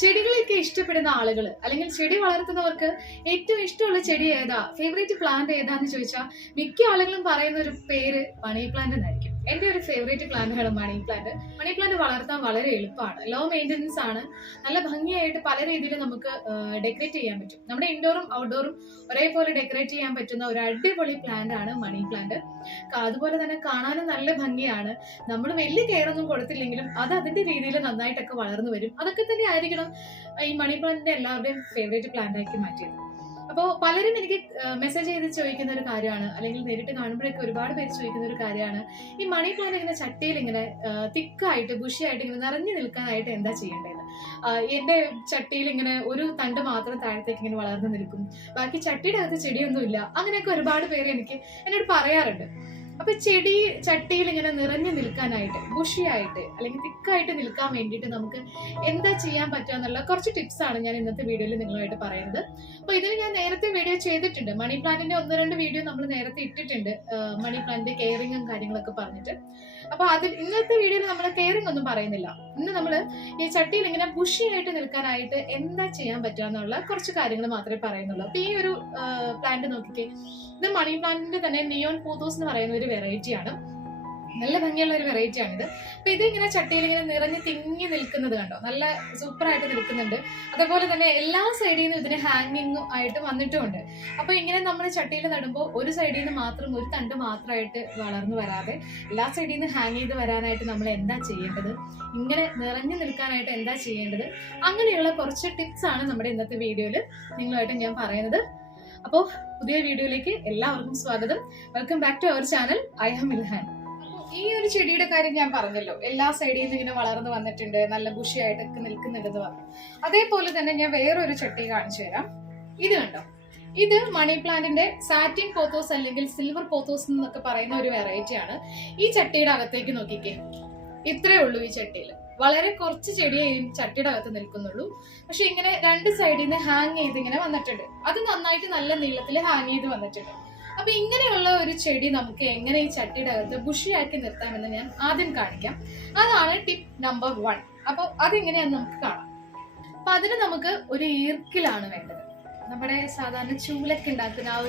ചെടികളൊക്കെ ഇഷ്ടപ്പെടുന്ന ആളുകൾ അല്ലെങ്കിൽ ചെടി വളർത്തുന്നവർക്ക് ഏറ്റവും ഇഷ്ടമുള്ള ചെടി ഏതാ, ഫേവറേറ്റ് പ്ലാന്റ് ഏതാന്ന് ചോദിച്ചാൽ മിക്ക ആളുകളും പറയുന്ന ഒരു പേര് മണി പ്ലാന്റ് എന്നായിരിക്കും. എന്റെ ഒരു ഫേവറേറ്റ് പ്ലാന്റ് ആണ് മണി പ്ലാന്റ്. മണി പ്ലാന്റ് വളർത്താൻ വളരെ എളുപ്പമാണ്, ലോ മെയിൻ്റനൻസ് ആണ്, നല്ല ഭംഗിയായിട്ട് പല രീതിയിൽ നമുക്ക് ഡെക്കറേറ്റ് ചെയ്യാൻ പറ്റും. നമ്മുടെ ഇൻഡോറും ഔട്ട്ഡോറും ഒരേപോലെ ഡെക്കറേറ്റ് ചെയ്യാൻ പറ്റുന്ന ഒരു അടിപൊളി പ്ലാന്റ് ആണ് മണി പ്ലാന്റ്. അതുപോലെ തന്നെ കാണാനും നല്ല ഭംഗിയാണ്. നമ്മൾ വലിയ കെയർ ഒന്നും കൊടുത്തില്ലെങ്കിലും അത് അതിന്റെ രീതിയിൽ നന്നായിട്ടൊക്കെ വളർന്നു വരും. അതൊക്കെ തന്നെ ആയിരിക്കണം ഈ മണി പ്ലാന്റിന്റെ എല്ലാവരുടെയും ഫേവറേറ്റ് പ്ലാന്റ് ആക്കി മാറ്റിയത്. അപ്പോൾ പലരും എനിക്ക് മെസ്സേജ് ചെയ്ത് ചോദിക്കുന്ന ഒരു കാര്യമാണ്, അല്ലെങ്കിൽ നേരിട്ട് കാണുമ്പോഴൊക്കെ ഒരുപാട് പേര് ചോദിക്കുന്ന ഒരു കാര്യമാണ്, ഈ മണി പ്ലാന്റ് ഇങ്ങനെ ചട്ടിയിൽ ഇങ്ങനെ തിക്കായിട്ട് ബുഷിയായിട്ട് ഇങ്ങനെ നിറഞ്ഞു നിൽക്കാനായിട്ട് എന്താ ചെയ്യേണ്ടത്? എന്റെ ചട്ടിയിൽ ഇങ്ങനെ ഒരു തണ്ട് മാത്രം താഴത്തേക്ക് ഇങ്ങനെ വളർന്നു നിൽക്കും, ബാക്കി ചട്ടിയുടെ അകത്ത് ചെടിയൊന്നും ഇല്ല, അങ്ങനെയൊക്കെ ഒരുപാട് പേര് എന്നോട് പറയാറുണ്ട്. അപ്പൊ ചെടി ചട്ടിയിൽ ഇങ്ങനെ നിറഞ്ഞു നിൽക്കാനായിട്ട്, ബുഷിയായിട്ട് അല്ലെങ്കിൽ തിക്കായിട്ട് നിൽക്കാൻ വേണ്ടിയിട്ട് നമുക്ക് എന്താ ചെയ്യാൻ പറ്റുക എന്നുള്ള കുറച്ച് ടിപ്സ് ആണ് ഞാൻ ഇന്നത്തെ വീഡിയോയിൽ നിങ്ങളുമായിട്ട് പറയുന്നത്. അപ്പൊ ഇതിന് ഞാൻ നേരത്തെ വീഡിയോ ചെയ്തിട്ടുണ്ട്, മണി പ്ലാന്റിന്റെ 1-2 വീഡിയോ നമ്മൾ നേരത്തെ ഇട്ടിട്ടുണ്ട്, മണി പ്ലാന്റിന്റെ കെയറിങ്ങും കാര്യങ്ങളൊക്കെ പറഞ്ഞിട്ട്. അപ്പൊ ഇന്നത്തെ വീഡിയോയിൽ നമ്മൾ കെയറിംഗ് ഒന്നും പറയുന്നില്ല. ഇന്ന് നമ്മൾ ഈ ചട്ടിയിൽ ഇങ്ങനെ ബുഷിയായിട്ട് നിൽക്കാനായിട്ട് എന്താ ചെയ്യാൻ പറ്റുക എന്നുള്ള കുറച്ച് കാര്യങ്ങൾ മാത്രമേ പറയുന്നുള്ളൂ. അപ്പൊ ഈ ഒരു പ്ലാന്റ് നോക്കിക്കേ, ഇത് മണി പ്ലാന്റിന്റെ തന്നെ നിയോൺ പൂത്തോസ് എന്ന് പറയുന്ന ഒരു വെറൈറ്റി ആണ്. നല്ല ഭംഗിയുള്ള ഒരു വെറൈറ്റി ആണിത്. അപ്പൊ ഇതിങ്ങനെ ചട്ടിയിൽ ഇങ്ങനെ നിറഞ്ഞ് തിങ്ങി നിൽക്കുന്നത് കണ്ടോ, നല്ല സൂപ്പറായിട്ട് നിൽക്കുന്നുണ്ട്. അതേപോലെ തന്നെ എല്ലാ സൈഡിൽ നിന്നും ഇതിന് ഹാങ്ങിങ് ആയിട്ട് വന്നിട്ടുമുണ്ട്. അപ്പൊ ഇങ്ങനെ നമ്മൾ ചട്ടിയിൽ നടുമ്പോൾ ഒരു സൈഡിൽ നിന്ന് മാത്രം, ഒരു തണ്ട് മാത്രമായിട്ട് വളർന്നു വരാതെ എല്ലാ സൈഡിൽ നിന്ന് ഹാങ് ചെയ്ത് വരാനായിട്ട് നമ്മൾ എന്താ ചെയ്യേണ്ടത്, ഇങ്ങനെ നിറഞ്ഞു നിൽക്കാനായിട്ട് എന്താ ചെയ്യേണ്ടത്, അങ്ങനെയുള്ള കുറച്ച് ടിപ്സ് ആണ് നമ്മുടെ ഇന്നത്തെ വീഡിയോയിൽ നിങ്ങളുമായിട്ട് ഞാൻ പറയുന്നത്. അപ്പോൾ പുതിയ വീഡിയോയിലേക്ക് എല്ലാവർക്കും സ്വാഗതം. Welcome back to our channel iamilhan. ഈ ഒരു ചെടിയുടെ കാര്യം ഞാൻ പറഞ്ഞല്ലോ, എല്ലാ സൈഡിൽ നിന്ന് ഇങ്ങനെ വളർന്നു വന്നിട്ടുണ്ട്, നല്ല ബുഷിയായിട്ടൊക്കെ നിൽക്കുന്നുണ്ടെന്ന് പറഞ്ഞു. അതേപോലെ തന്നെ ഞാൻ വേറൊരു ചട്ടി കാണിച്ചു തരാം. ഇത് കണ്ടോ, ഇത് മണി പ്ലാന്റിന്റെ സാറ്റിൻ പോത്തോസ് അല്ലെങ്കിൽ സിൽവർ പോത്തോസ് എന്നൊക്കെ പറയുന്ന ഒരു വെറൈറ്റി ആണ്. ഈ ചട്ടിയുടെ അകത്തേക്ക് നോക്കിക്കേ, ഇത്രേ ഉള്ളൂ ഈ ചട്ടിയിൽ. വളരെ കുറച്ച് ചെടിയെ ഈ ചട്ടിയുടെ അകത്ത് നിൽക്കുന്നുള്ളൂ. പക്ഷെ ഇങ്ങനെ രണ്ട് സൈഡിൽ നിന്ന് ഹാങ് ചെയ്ത് ഇങ്ങനെ വന്നിട്ടുണ്ട്. അത് നന്നായിട്ട് നല്ല നീളത്തിൽ ഹാങ് ചെയ്ത് വന്നിട്ടുണ്ട്. അപ്പൊ ഇങ്ങനെയുള്ള ഒരു ചെടി നമുക്ക് എങ്ങനെ ഈ ചട്ടിയുടെ അകത്ത് ബുഷിയാക്കി നിർത്താമെന്ന് ഞാൻ ആദ്യം കാണിക്കാം. അതാണ് ടിപ്പ് നമ്പർ 1. അപ്പൊ അതെങ്ങനെയാന്ന് നമുക്ക് കാണാം. അപ്പൊ അതിന് നമുക്ക് ഒരു ഈർക്കിലാണ് വേണ്ടത്. നമ്മുടെ സാധാരണ ചൂലൊക്കെ ഉണ്ടാക്കുന്ന ആ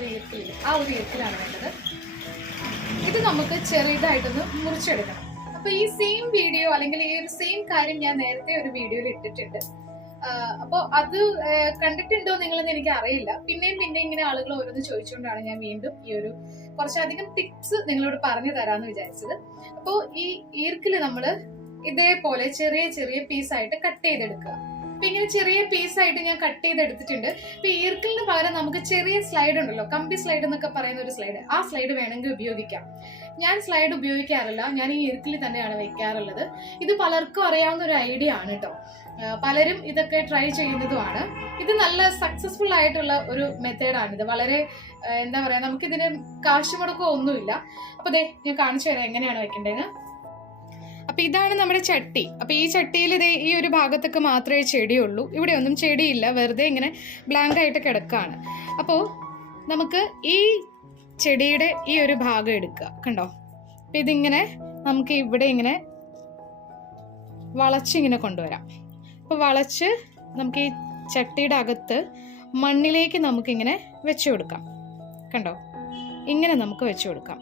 ഒരു ഈർക്കിലാണ് വേണ്ടത്. ഇത് നമുക്ക് ചെറിയതായിട്ടൊന്ന് മുറിച്ചെടുക്കണം. അപ്പൊ ഈ സെയിം വീഡിയോ അല്ലെങ്കിൽ ഈ ഒരു സെയിം കാര്യം ഞാൻ നേരത്തെ ഒരു വീഡിയോയിൽ ഇട്ടിട്ടുണ്ട്. അപ്പോൾ അത് കണ്ടിട്ടുണ്ടോ നിങ്ങളെന്ന് എനിക്ക് അറിയില്ല. പിന്നെയും ഇങ്ങനെ ആളുകൾ ഓരോന്ന് ചോദിച്ചുകൊണ്ടാണ് ഞാൻ വീണ്ടും ഈ ഒരു കുറച്ചധികം ടിപ്സ് നിങ്ങളോട് പറഞ്ഞു തരാമെന്ന് വിചാരിച്ചത്. അപ്പോൾ ഈ ഈർക്കില് നമ്മൾ ഇതേപോലെ ചെറിയ ചെറിയ പീസായിട്ട് കട്ട് ചെയ്തെടുക്കുക. അപ്പൊ ഇങ്ങനെ ചെറിയ പീസായിട്ട് ഞാൻ കട്ട് ചെയ്തെടുത്തിട്ടുണ്ട്. ഇപ്പൊ ഈർക്കിലിന് പകരം നമുക്ക് ചെറിയ സ്ലൈഡ് ഉണ്ടല്ലോ, കമ്പി സ്ലൈഡ് എന്നൊക്കെ പറയുന്ന ഒരു സ്ലൈഡ്, ആ സ്ലൈഡ് വേണമെങ്കിൽ ഉപയോഗിക്കാം. ഞാൻ സ്ലൈഡ് ഉപയോഗിക്കാറില്ല, ഞാൻ ഈ ഈർക്കിലിൽ തന്നെയാണ് വെക്കാറുള്ളത്. ഇത് പലർക്കും അറിയാവുന്ന ഒരു ഐഡിയ ആണ് കേട്ടോ, പലരും ഇതൊക്കെ ട്രൈ ചെയ്യുന്നതുമാണ്. ഇത് നല്ല സക്സസ്ഫുൾ ആയിട്ടുള്ള ഒരു മെത്തേഡാണിത്. വളരെ എന്താ പറയാ, നമുക്കിതിന് കാശ് മുടക്കോ ഒന്നുമില്ല. അപ്പൊ ദേ ഞാൻ കാണിച്ചു തരാം എങ്ങനെയാണ് വെക്കേണ്ടതെന്ന്. അപ്പൊ ഇതാണ് നമ്മുടെ ചട്ടി. അപ്പൊ ഈ ചട്ടിയിൽ ഇതേ ഈ ഒരു ഭാഗത്തൊക്കെ മാത്രമേ ചെടിയുള്ളൂ, ഇവിടെ ഒന്നും ചെടിയില്ല, വെറുതെ ഇങ്ങനെ ബ്ലാങ്ക് ആയിട്ട് കിടക്കാണ്. അപ്പോൾ നമുക്ക് ഈ ചെടിയുടെ ഈ ഒരു ഭാഗം എടുക്കുക, കണ്ടോ. അപ്പൊ ഇതിങ്ങനെ നമുക്ക് ഇവിടെ ഇങ്ങനെ വളച്ചിങ്ങനെ കൊണ്ടുവരാം. അപ്പൊ വളച്ച് നമുക്ക് ഈ ചട്ടിയുടെ അകത്ത് മണ്ണിലേക്ക് നമുക്കിങ്ങനെ വെച്ചു കൊടുക്കാം. കണ്ടോ, ഇങ്ങനെ നമുക്ക് വെച്ചു കൊടുക്കാം.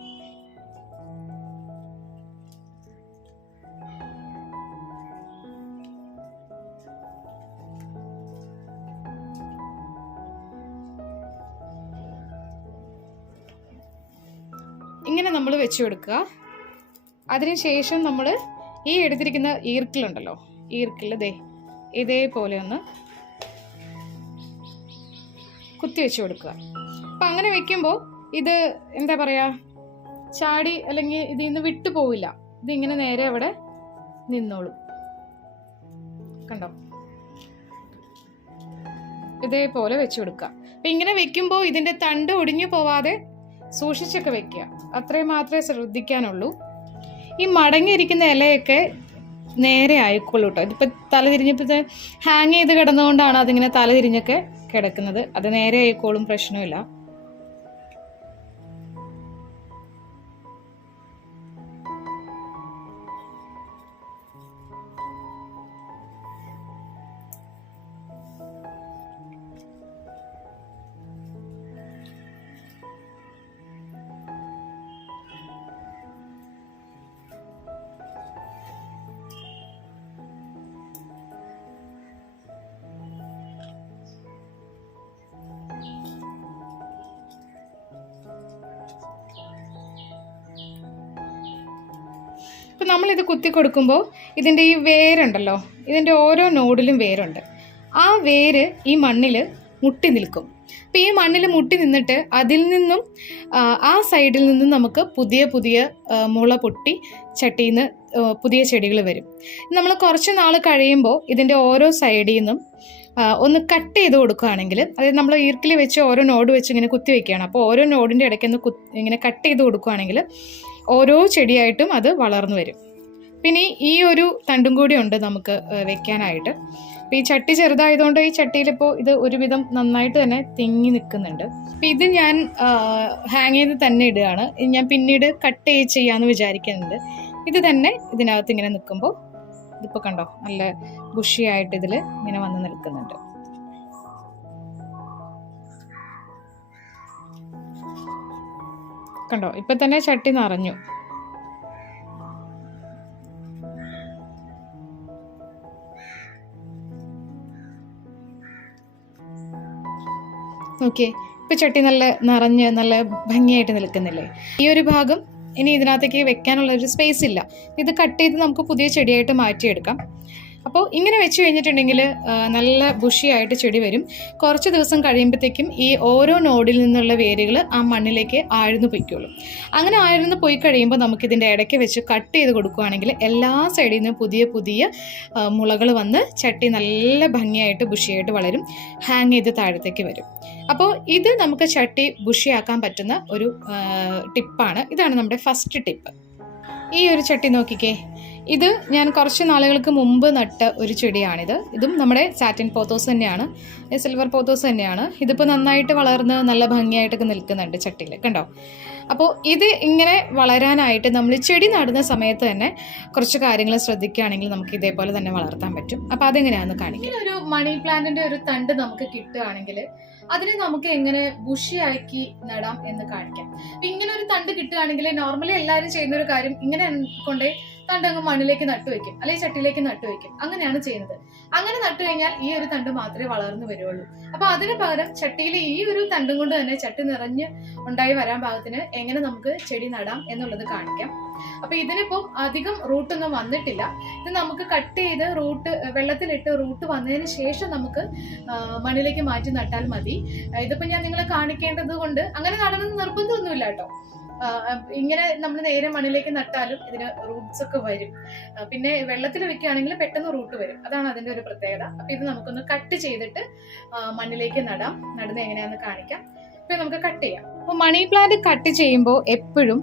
ഇങ്ങനെ നമ്മൾ വെച്ചു കൊടുക്കുക. അതിനുശേഷം നമ്മൾ ഈ എടുത്തിരിക്കുന്ന ഈർക്കിലുണ്ടല്ലോ, ഈർക്കിൽ ഇതേപോലെ ഒന്ന് കുത്തി വെച്ച് കൊടുക്കുക. അപ്പം അങ്ങനെ വെക്കുമ്പോൾ ഇത് എന്താ പറയുക, ചാടി അല്ലെങ്കിൽ ഇതിൽ നിന്ന് വിട്ടു പോവില്ല. ഇതിങ്ങനെ നേരെ അവിടെ നിന്നോളും. കണ്ടോ, ഇതേപോലെ വെച്ച് കൊടുക്കുക. അപ്പം ഇങ്ങനെ വെക്കുമ്പോൾ ഇതിൻ്റെ തണ്ട് ഒടിഞ്ഞു പോവാതെ സൂക്ഷിച്ചൊക്കെ വെക്കുക, അത്രയും മാത്രമേ ശ്രദ്ധിക്കാനുള്ളൂ. ഈ മടങ്ങിയിരിക്കുന്ന ഇലയൊക്കെ നേരെ ആയിക്കോളൂ കേട്ടോ. ഇതിപ്പോൾ തലതിരിഞ്ഞപ്പോൾ ഹാങ് ചെയ്ത് കിടന്നുകൊണ്ടാണ് അതിങ്ങനെ തലതിരിഞ്ഞൊക്കെ കിടക്കുന്നത്. അത് നേരെ ആയിക്കോളും, പ്രശ്നമില്ല. അപ്പോൾ നമ്മളിത് കുത്തി കൊടുക്കുമ്പോൾ ഇതിൻ്റെ ഈ വേരുണ്ടല്ലോ, ഇതിൻ്റെ ഓരോ നോഡിലും വേരുണ്ട്. ആ വേര് ഈ മണ്ണിൽ മുട്ടി നിൽക്കും. അപ്പോൾ ഈ മണ്ണിൽ മുട്ടി നിന്നിട്ട് അതിൽ നിന്നും ആ സൈഡിൽ നിന്നും നമുക്ക് പുതിയ പുതിയ മുള പൊട്ടി ചട്ടിയിൽ നിന്ന് പുതിയ ചെടികൾ വരും. നമ്മൾ കുറച്ച് നാൾ കഴിയുമ്പോൾ ഇതിൻ്റെ ഓരോ സൈഡിൽ നിന്നും ഒന്ന് കട്ട് ചെയ്ത് കൊടുക്കുകയാണെങ്കിൽ, അതായത് നമ്മൾ ഈർക്കിൽ വെച്ച് ഓരോ നോഡ് വെച്ച് ഇങ്ങനെ കുത്തി വയ്ക്കുകയാണ്. അപ്പോൾ ഓരോ നോഡിൻ്റെ ഇടയ്ക്കൊന്ന് ഇങ്ങനെ കട്ട് ചെയ്ത് കൊടുക്കുകയാണെങ്കിൽ ഓരോ ചെടിയായിട്ടും അത് വളർന്നു വരും. പിന്നെ ഈ ഒരു തണ്ടും കൂടി ഉണ്ട് നമുക്ക് വെക്കാനായിട്ട്. അപ്പോൾ ഈ ചട്ടി ചെറുതായതുകൊണ്ട് ഈ ചട്ടിയിലിപ്പോൾ ഇത് ഒരുവിധം നന്നായിട്ട് തന്നെ തിങ്ങി നിൽക്കുന്നുണ്ട്. അപ്പോൾ ഇത് ഞാൻ ഹാങ് ചെയ്ത് തന്നെ ഇടുകയാണ്. ഞാൻ പിന്നീട് കട്ട് ചെയ്യാമെന്ന് വിചാരിക്കുന്നുണ്ട്. ഇത് തന്നെ ഇതിനകത്ത് ഇങ്ങനെ നിൽക്കുമ്പോൾ ഇതിപ്പോൾ കണ്ടോ, നല്ല ബുഷിയായിട്ട് ഇതിൽ ഇങ്ങനെ വന്ന് നിൽക്കുന്നുണ്ട്. കണ്ടോ, ഇപ്പൊ തന്നെ ചട്ടി നിറഞ്ഞു. ഓക്കെ, ഇപ്പൊ ചട്ടി നല്ല നിറഞ്ഞ് നല്ല ഭംഗിയായിട്ട് നിൽക്കുന്നില്ലേ? ഈ ഒരു ഭാഗം ഇനി ഇതിനകത്തേക്ക് വെക്കാനുള്ള ഒരു സ്പേസ് ഇല്ല. ഇത് കട്ട് ചെയ്ത് നമുക്ക് പുതിയ ചെടിയായിട്ട് മാറ്റിയെടുക്കാം. അപ്പോൾ ഇങ്ങനെ വെച്ച് കഴിഞ്ഞിട്ടുണ്ടെങ്കിൽ നല്ല ബുഷിയായിട്ട് ചെടി വരും. കുറച്ച് ദിവസം കഴിയുമ്പോഴത്തേക്കും ഈ ഓരോ നോഡിൽ നിന്നുള്ള വേരുകൾ ആ മണ്ണിലേക്ക് ആഴ്ന്നു പൊയ്ക്കോളും. അങ്ങനെ ആഴ്ന്നു പോയി കഴിയുമ്പോൾ നമുക്കിതിൻ്റെ ഇടയ്ക്ക് വെച്ച് കട്ട് ചെയ്ത് കൊടുക്കുകയാണെങ്കിൽ എല്ലാ സൈഡിൽ നിന്നും പുതിയ പുതിയ മുളകൾ വന്ന് ചട്ടി നല്ല ഭംഗിയായിട്ട് ബുഷിയായിട്ട് വളരും. ഹാങ് ചെയ്ത് താഴത്തേക്ക് വരും. അപ്പോൾ ഇത് നമുക്ക് ചട്ടി ബുഷിയാക്കാൻ പറ്റുന്ന ഒരു ടിപ്പാണ്. ഇതാണ് നമ്മുടെ ഫസ്റ്റ് ടിപ്പ്. ഈ ഒരു ചട്ടി നോക്കിക്കേ, ഇത് ഞാൻ കുറച്ച് നാളുകൾക്ക് മുമ്പ് നട്ട ഒരു ചെടിയാണിത്. ഇതും നമ്മുടെ സാറ്റിൻ പോത്തോസ് തന്നെയാണ്, സിൽവർ പോത്തോസ് തന്നെയാണ്. ഇതിപ്പോൾ നന്നായിട്ട് വളർന്ന് നല്ല ഭംഗിയായിട്ടൊക്കെ നിൽക്കുന്നുണ്ട് ചട്ടിയിൽ, കണ്ടോ? അപ്പോൾ ഇത് ഇങ്ങനെ വളരാനായിട്ട് നമ്മൾ ചെടി നടുന്ന സമയത്ത് തന്നെ കുറച്ച് കാര്യങ്ങൾ ശ്രദ്ധിക്കുകയാണെങ്കിൽ നമുക്ക് ഇതേപോലെ തന്നെ വളർത്താൻ പറ്റും. അപ്പോൾ അതെങ്ങനെയാണെന്ന് കാണിക്കും. ഒരു മണി പ്ലാന്റിന്റെ ഒരു തണ്ട് നമുക്ക് കിട്ടുകയാണെങ്കിൽ അതിനെ നമുക്ക് എങ്ങനെ ബുഷിയാക്കി നടാം എന്ന് കാണിക്കാം. ഇങ്ങനെ ഒരു തണ്ട് കിട്ടുകയാണെങ്കിൽ നോർമലി എല്ലാവരും ചെയ്യുന്ന ഒരു കാര്യം, ഇങ്ങനെ കൊണ്ടേ തണ്ടങ്ങ് മണ്ണിലേക്ക് നട്ടുവെക്കും, അല്ലെങ്കിൽ ചട്ടിയിലേക്ക് നട്ടുവെക്കും. അങ്ങനെയാണ് ചെയ്യുന്നത്. അങ്ങനെ നട്ടു കഴിഞ്ഞാൽ ഈ ഒരു തണ്ട് മാത്രമേ വളർന്നു വരുള്ളൂ. അപ്പൊ അതിന് പകരം ചട്ടിയിൽ ഈ ഒരു തണ്ടും കൊണ്ട് തന്നെ ചട്ടി നിറഞ്ഞ് ഉണ്ടായി വരാൻ പാകത്തിന് എങ്ങനെ നമുക്ക് ചെടി നടാം എന്നുള്ളത് കാണിക്കാം. അപ്പൊ ഇതിനിപ്പം അധികം റൂട്ടൊന്നും വന്നിട്ടില്ല. ഇത് നമുക്ക് കട്ട് ചെയ്ത് വെള്ളത്തിലിട്ട് റൂട്ട് വന്നതിന് ശേഷം നമുക്ക് മണ്ണിലേക്ക് മാറ്റി നട്ടാൽ മതി. ഇതിപ്പോ ഞാൻ നിങ്ങളെ കാണിക്കേണ്ടത് കൊണ്ട് അങ്ങനെ നടണമെന്ന് നിർബന്ധമൊന്നുമില്ല കേട്ടോ. ഇങ്ങനെ നമ്മൾ നേരെ മണ്ണിലേക്ക് നട്ടാലും ഇതിന് റൂട്ട്സ് ഒക്കെ വരും. പിന്നെ വെള്ളത്തിൽ വെക്കുകയാണെങ്കിൽ പെട്ടെന്ന് റൂട്ട് വരും. അതാണ് അതിന്റെ ഒരു പ്രത്യേകത. അപ്പൊ ഇത് നമുക്കൊന്ന് കട്ട് ചെയ്തിട്ട് മണ്ണിലേക്ക് നടാം. നടുന്നത് എങ്ങനെയാന്ന് കാണിക്കാം. ഇപ്പൊ നമുക്ക് കട്ട് ചെയ്യാം. അപ്പൊ മണി പ്ലാന്റ് കട്ട് ചെയ്യുമ്പോൾ എപ്പോഴും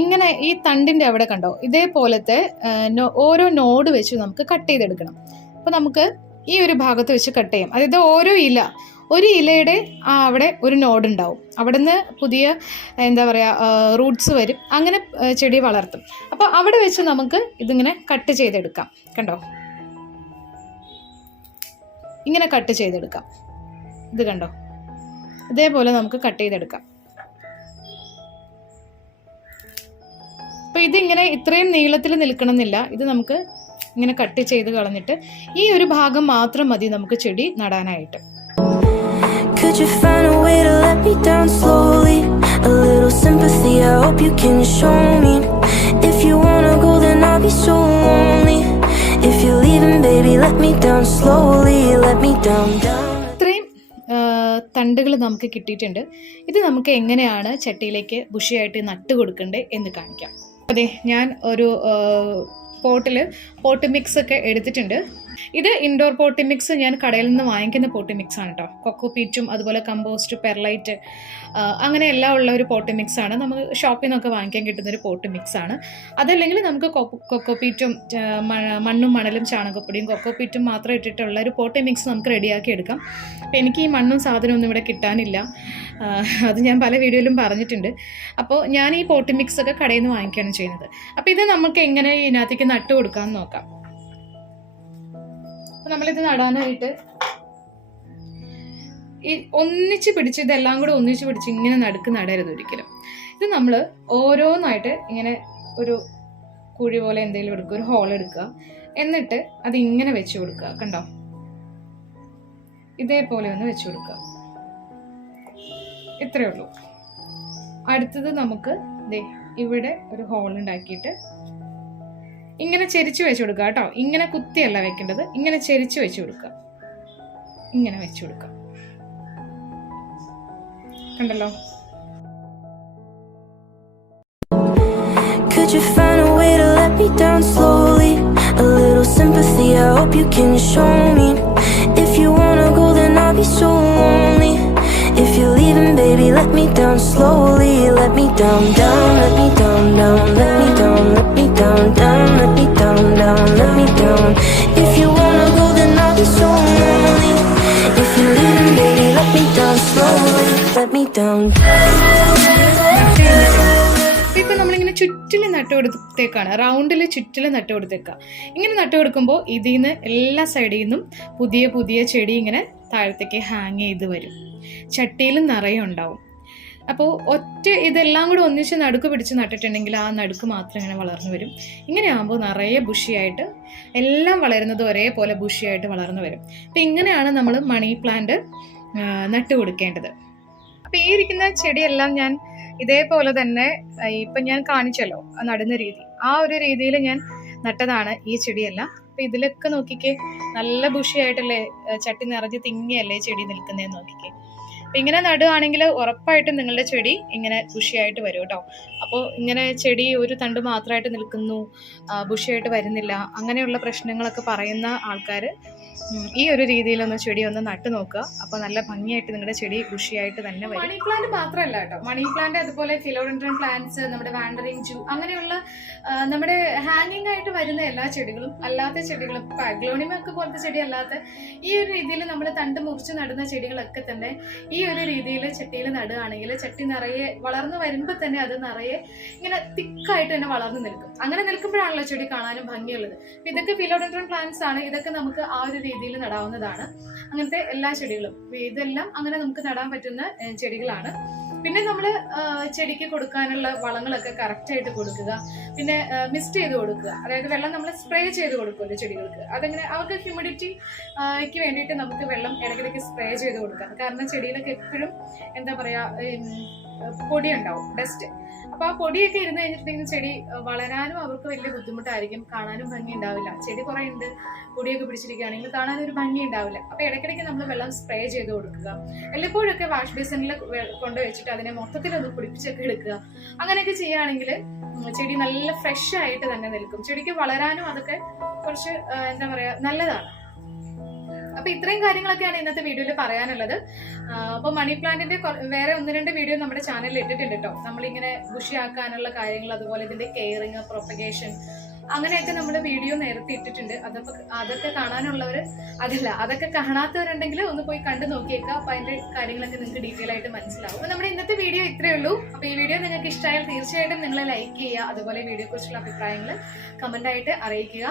ഇങ്ങനെ ഈ തണ്ടിന്റെ അവിടെ കണ്ടോ, ഇതേപോലത്തെ ഓരോ നോഡ് വെച്ച് നമുക്ക് കട്ട് ചെയ്തെടുക്കണം. അപ്പൊ നമുക്ക് ഈ ഒരു ഭാഗത്ത് വെച്ച് കട്ട് ചെയ്യാം. അതായത് ഒരു ഇലയുടെ അവിടെ ഒരു നോഡ് ഉണ്ടാവും. അവിടെ നിന്ന് പുതിയ എന്താ പറയുക റൂട്ട്സ് വരും. അങ്ങനെ ചെടി വളർത്തും. അപ്പോൾ അവിടെ വെച്ച് നമുക്ക് ഇതിങ്ങനെ കട്ട് ചെയ്തെടുക്കാം. കണ്ടോ, ഇങ്ങനെ കട്ട് ചെയ്തെടുക്കാം. ഇത് കണ്ടോ, ഇതേപോലെ നമുക്ക് കട്ട് ചെയ്തെടുക്കാം. അപ്പോൾ ഇതിങ്ങനെ ഇത്രയും നീളത്തിൽ നിൽക്കണമെന്നില്ല. ഇത് നമുക്ക് ഇങ്ങനെ കട്ട് ചെയ്ത് കളഞ്ഞിട്ട് ഈ ഒരു ഭാഗം മാത്രം മതി നമുക്ക് ചെടി നടാനായിട്ട്. Could you find a way to let me down slowly? A little sympathy, I hope you can show me. If you wanna go, then I'll be so lonely. If you're leaving, baby, let me down slowly. Let me down. ഇത്രയും തണ്ടുകൾ നമുക്ക് കിട്ടിയിട്ടുണ്ട്. ഇത് നമുക്ക് എങ്ങനെയാണ് ചട്ടിയിലേക്ക് ബുഷിയായിട്ട് നട്ട് കൊടുക്കണ്ടേ എന്ന് കാണിക്കാം. അതെ, ഞാൻ ഒരു പോട്ട് മിക്സ് ഒക്കെ എടുത്തിട്ടുണ്ട്. ഇത് ഇൻഡോർ പോട്ടി മിക്സ് ഞാൻ കടയിൽ നിന്ന് വാങ്ങിക്കുന്ന പോട്ടി മിക്സ് ആണ് കേട്ടോ. കൊക്കോപീറ്റും അതുപോലെ കമ്പോസ്റ്റ്, പെർലൈറ്റ് അങ്ങനെ എല്ലാം ഉള്ള ഒരു പോട്ടി മിക്സ് ആണ്. നമുക്ക് ഷോപ്പിൽ നിന്നൊക്കെ വാങ്ങിക്കാൻ കിട്ടുന്ന ഒരു പോട്ടി മിക്സ് ആണ്. അതല്ലെങ്കിൽ നമുക്ക് കൊക്കോപീറ്റും മണ്ണും മണലും ചാണകപ്പൊടിയും കൊക്കോപീറ്റും മാത്രം ഇട്ടിട്ടുള്ള ഒരു പോട്ടി മിക്സ് നമുക്ക് റെഡിയാക്കി എടുക്കാം. അപ്പം എനിക്ക് ഈ മണ്ണും സാധനമൊന്നും ഇവിടെ കിട്ടാനില്ല. അത് ഞാൻ പല വീഡിയോയിലും പറഞ്ഞിട്ടുണ്ട്. അപ്പോൾ ഞാൻ ഈ പോട്ടി മിക്സ് ഒക്കെ കടയിൽ നിന്ന് വാങ്ങിക്കുകയാണ് ചെയ്യുന്നത്. അപ്പോൾ ഇത് നമുക്ക് എങ്ങനെ ഇതിനകത്തേക്ക് നട്ട് കൊടുക്കാമെന്ന് നോക്കാം. നമ്മളിത് നടാനായിട്ട് ഈ ഒന്നിച്ച് പിടിച്ച് ഇതെല്ലാം കൂടെ ഒന്നിച്ച് പിടിച്ച് ഇങ്ങനെ നടരുത് ഒരിക്കലും. ഇത് നമ്മൾ ഓരോന്നായിട്ട് ഇങ്ങനെ ഒരു കുഴി പോലെ എന്തെങ്കിലും എടുക്കുക, ഒരു ഹോൾ എടുക്കുക, എന്നിട്ട് അത് ഇങ്ങനെ വെച്ച് കൊടുക്കുക. കണ്ടോ, ഇതേപോലെ ഒന്ന് വെച്ച് കൊടുക്കുക. ഇത്രയേ ഉള്ളൂ. അടുത്തത് നമുക്ക് ഇവിടെ ഒരു ഹോൾ ഉണ്ടാക്കിയിട്ട് ഇങ്ങനെ ചെരിച്ച് വെച്ച് കൊടുക്കുക കേട്ടോ. ഇങ്ങനെ കുത്തിയല്ല വെക്കേണ്ടത്, ഇങ്ങനെ ചെരിച്ച് വെച്ച് കൊടുക്കുക. ഇങ്ങനെ വെച്ച് കൊടുക്കുക. കണ്ടല്ലോ. Could you find a way to let me down slowly? A little sympathy, I hope you can show me. If you wanna go, then I'll be so lonely. If you're leaving, baby, let me down slowly. Let me down, down, let me down, down, let me down, let me down, down, let me down, down, let me down. If you wanna go, then I'll be so lonely. If you're leaving, baby, let me down slowly. Let me down. ഇപ്പം നമ്മളിങ്ങനെ ചുറ്റിലും നട്ട് കൊടുത്തേക്കാണ്, റൗണ്ടിൽ ചുറ്റിലും നട്ട് കൊടുത്തേക്കുക. ഇങ്ങനെ നട്ട് കൊടുക്കുമ്പോൾ ഇതിൽ നിന്ന് എല്ലാ സൈഡിൽ നിന്നും പുതിയ പുതിയ ചെടി ഇങ്ങനെ താഴത്തേക്ക് ഹാങ് ചെയ്ത് വരും. ചട്ടിയിലും നിറയെ ഉണ്ടാവും. അപ്പോൾ ഇതെല്ലാം കൂടെ ഒന്നിച്ച് നടുക്ക് പിടിച്ച് നട്ടിട്ടുണ്ടെങ്കിൽ ആ നടുക്ക് മാത്രം ഇങ്ങനെ വളർന്നു വരും. ഇങ്ങനെ ആകുമ്പോൾ നിറയെ ബുഷിയായിട്ട് എല്ലാം വളരുന്നത് ഒരേപോലെ ബുഷിയായിട്ട് വളർന്നു വരും. അപ്പം ഇങ്ങനെയാണ് നമ്മൾ മണി പ്ലാന്റ് നട്ട് കൊടുക്കേണ്ടത്. അപ്പം ഈ ഇരിക്കുന്ന ചെടിയെല്ലാം ഞാൻ ഇതേപോലെ തന്നെ ഇപ്പം ഞാൻ കാണിച്ചല്ലോ നടുന്ന രീതി, ആ ഒരു രീതിയിൽ ഞാൻ നട്ടതാണ് ഈ ചെടിയെല്ലാം. അപ്പം ഇതിലൊക്കെ നോക്കിക്കേ, നല്ല ബുഷിയായിട്ടല്ലേ, ചട്ടി നിറഞ്ഞ് തിങ്ങിയല്ലേ ചെടി നിൽക്കുന്നതെന്ന് നോക്കിക്കേ. അപ്പം ഇങ്ങനെ നടുകയാണെങ്കിൽ ഉറപ്പായിട്ടും നിങ്ങളുടെ ചെടി ഇങ്ങനെ ബുഷിയായിട്ട് വരും കേട്ടോ. അപ്പോൾ ഇങ്ങനെ ചെടി ഒരു തണ്ട് മാത്രമായിട്ട് നിൽക്കുന്നു, ബുഷിയായിട്ട് വരുന്നില്ല, അങ്ങനെയുള്ള പ്രശ്നങ്ങളൊക്കെ പറയുന്ന ആൾക്കാർ ഈ ഒരു രീതിയിലൊന്ന് ചെടി ഒന്ന് നട്ടു നോക്കുക. അപ്പോൾ നല്ല ഭംഗിയായിട്ട് നിങ്ങളുടെ ചെടി ബുഷിയായിട്ട് തന്നെ വരും. മണി പ്ലാന്റ് മാത്രമല്ല കേട്ടോ, മണി പ്ലാന്റ് അതുപോലെ ഫിലോഡെൻഡ്രൻ പ്ലാന്റ്സ്, നമ്മുടെ വാൻഡറിങ് ജൂ, അങ്ങനെയുള്ള നമ്മുടെ ഹാങ്ങിങ് ആയിട്ട് വരുന്ന എല്ലാ ചെടികളും, അല്ലാത്ത ചെടികളും, അഗ്ലോണിമൊക്കെ പോലത്തെ ചെടി അല്ലാത്ത ഈ ഒരു രീതിയിൽ നമ്മൾ തണ്ട് മുറിച്ച് നടുന്ന ചെടികളൊക്കെ തന്നെ ഈ ഒരു രീതിയിൽ ചട്ടിയിൽ നടുകയാണെങ്കിൽ ചട്ടി നിറയെ വളർന്നു വരുമ്പോൾ തന്നെ അത് നിറയെ ഇങ്ങനെ തിക്കായിട്ട് തന്നെ വളർന്നു നിൽക്കും. അങ്ങനെ നിൽക്കുമ്പോഴാണല്ലോ ചെടി കാണാനും ഭംഗിയുള്ളത്. ഇതൊക്കെ ഫിലോഡെൻഡ്രൻ പ്ലാന്റ്സ് ആണ്. ഇതൊക്കെ നമുക്ക് ആ ഒരു രീതിയിൽ നടാവുന്നതാണ്. അങ്ങനത്തെ എല്ലാ ചെടികളും ഇതെല്ലാം അങ്ങനെ നമുക്ക് നടാൻ പറ്റുന്ന ചെടികളാണ്. പിന്നെ നമ്മൾ ചെടിക്ക് കൊടുക്കാനുള്ള വളങ്ങളൊക്കെ കറക്റ്റായിട്ട് കൊടുക്കുക. പിന്നെ മിസ്റ്റ് ചെയ്ത് കൊടുക്കുക, അതായത് വെള്ളം നമ്മൾ സ്പ്രേ ചെയ്ത് കൊടുക്കുമല്ലോ ചെടികൾക്ക്. അതങ്ങനെ അവർക്ക് ഹ്യൂമിഡിറ്റിക്ക് വേണ്ടിയിട്ട് നമുക്ക് വെള്ളം ഇടയ്ക്കിടയ്ക്ക് സ്പ്രേ ചെയ്ത് കൊടുക്കാം. കാരണം ചെടിയിലൊക്കെ എപ്പോഴും എന്താ പറയുക, പൊടി ഉണ്ടാവും, ഡസ്റ്റ്. അപ്പോൾ ആ പൊടിയൊക്കെ ഇരുന്ന് കഴിഞ്ഞിട്ടുണ്ടെങ്കിൽ ചെടി വളരാനും അവർക്ക് വലിയ ബുദ്ധിമുട്ടായിരിക്കും, കാണാനും ഭംഗി ഉണ്ടാവില്ല. ചെടി കുറേ ഉണ്ട്, പൊടിയൊക്കെ പിടിച്ചിരിക്കുകയാണെങ്കിൽ കാണാനൊരു ഭംഗി ഉണ്ടാവില്ല. അപ്പോൾ ഇടയ്ക്കിടയ്ക്ക് നമ്മൾ വെള്ളം സ്പ്രേ ചെയ്ത് കൊടുക്കുക. വല്ലപ്പോഴൊക്കെ വാഷ് ബേസിനിൽ കൊണ്ടുവച്ചിട്ട് അതിനെ മൊത്തത്തിലൊന്ന് കുടിപ്പിച്ചൊക്കെ എടുക്കുക. അങ്ങനെയൊക്കെ ചെയ്യുകയാണെങ്കിൽ ചെടി നല്ല ഫ്രഷ് ആയിട്ട് തന്നെ നിൽക്കും. ചെടിക്ക് വളരാനും അതൊക്കെ കുറച്ച് എന്താ പറയുക നല്ലതാണ്. അപ്പൊ ഇത്രയും കാര്യങ്ങളൊക്കെയാണ് ഇന്നത്തെ വീഡിയോയിൽ പറയാനുള്ളത്. അപ്പൊ മണി പ്ലാന്റിന്റെ വേറെ 1-2 വീഡിയോ നമ്മുടെ ചാനലിൽ ഇട്ടിട്ടുണ്ട് കേട്ടോ. നമ്മളിങ്ങനെ ബുഷിയാക്കാനുള്ള കാര്യങ്ങൾ, അതുപോലെ ഇതിന്റെ കെയറിങ്, പ്രൊപ്പഗേഷൻ, അങ്ങനെയൊക്കെ നമ്മൾ വീഡിയോ നേരത്തെ ഇട്ടിട്ടുണ്ട്. അതൊക്കെ കാണാനുള്ളവർ അതൊക്കെ കാണാത്തവരുണ്ടെങ്കിൽ ഒന്ന് പോയി കണ്ടു നോക്കിയേക്കാം. അപ്പൊ അതിന്റെ കാര്യങ്ങളൊക്കെ നിങ്ങൾക്ക് ഡീറ്റെയിൽ ആയിട്ട് മനസ്സിലാവും. അപ്പൊ നമ്മുടെ ഇന്നത്തെ വീഡിയോ ഇത്രയേ ഉള്ളൂ. അപ്പൊ ഈ വീഡിയോ നിങ്ങൾക്ക് ഇഷ്ടമായാൽ തീർച്ചയായിട്ടും നിങ്ങൾ ലൈക്ക് ചെയ്യുക. അതുപോലെ വീഡിയോ കുറിച്ചുള്ള അഭിപ്രായങ്ങൾ കമന്റ് ആയിട്ട് അറിയിക്കുക.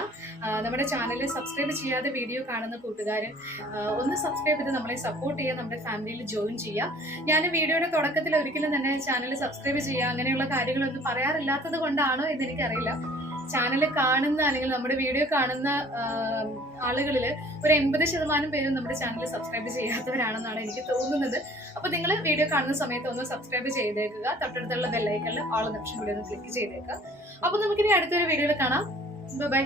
നമ്മുടെ ചാനൽ സബ്സ്ക്രൈബ് ചെയ്യാതെ വീഡിയോ കാണുന്ന കൂട്ടുകാർ ഒന്ന് സബ്സ്ക്രൈബ് ചെയ്ത് നമ്മളെ സപ്പോർട്ട് ചെയ്യുക, നമ്മുടെ ഫാമിലിയിൽ ജോയിൻ ചെയ്യുക. ഞാൻ വീഡിയോയുടെ തുടക്കത്തിൽ ഒരിക്കലും തന്നെ ചാനൽ സബ്സ്ക്രൈബ് ചെയ്യുക അങ്ങനെയുള്ള കാര്യങ്ങളൊന്നും പറയാറില്ലാത്തത് കൊണ്ടാണോ എന്ന് എനിക്കറിയില്ല. ചാനൽ കാണുന്ന അല്ലെങ്കിൽ നമ്മുടെ വീഡിയോ കാണുന്ന ആളുകളിൽ ഒരു 80% പേരും നമ്മുടെ ചാനൽ സബ്സ്ക്രൈബ് ചെയ്യാത്തവരാണെന്നാണ് എനിക്ക് തോന്നുന്നത്. അപ്പൊ നിങ്ങൾ വീഡിയോ കാണുന്ന സമയത്ത് ഒന്ന് സബ്സ്ക്രൈബ് ചെയ്തേക്കുക. തൊട്ടടുത്തുള്ള ബെല്ലൈക്കണിൽ ഓൾ ഓപ്ഷൻ കൂടി ഒന്ന് ക്ലിക്ക് ചെയ്തേക്കുക. അപ്പൊ നമുക്കിനി അടുത്തൊരു വീഡിയോയിൽ കാണാം. ബൈ.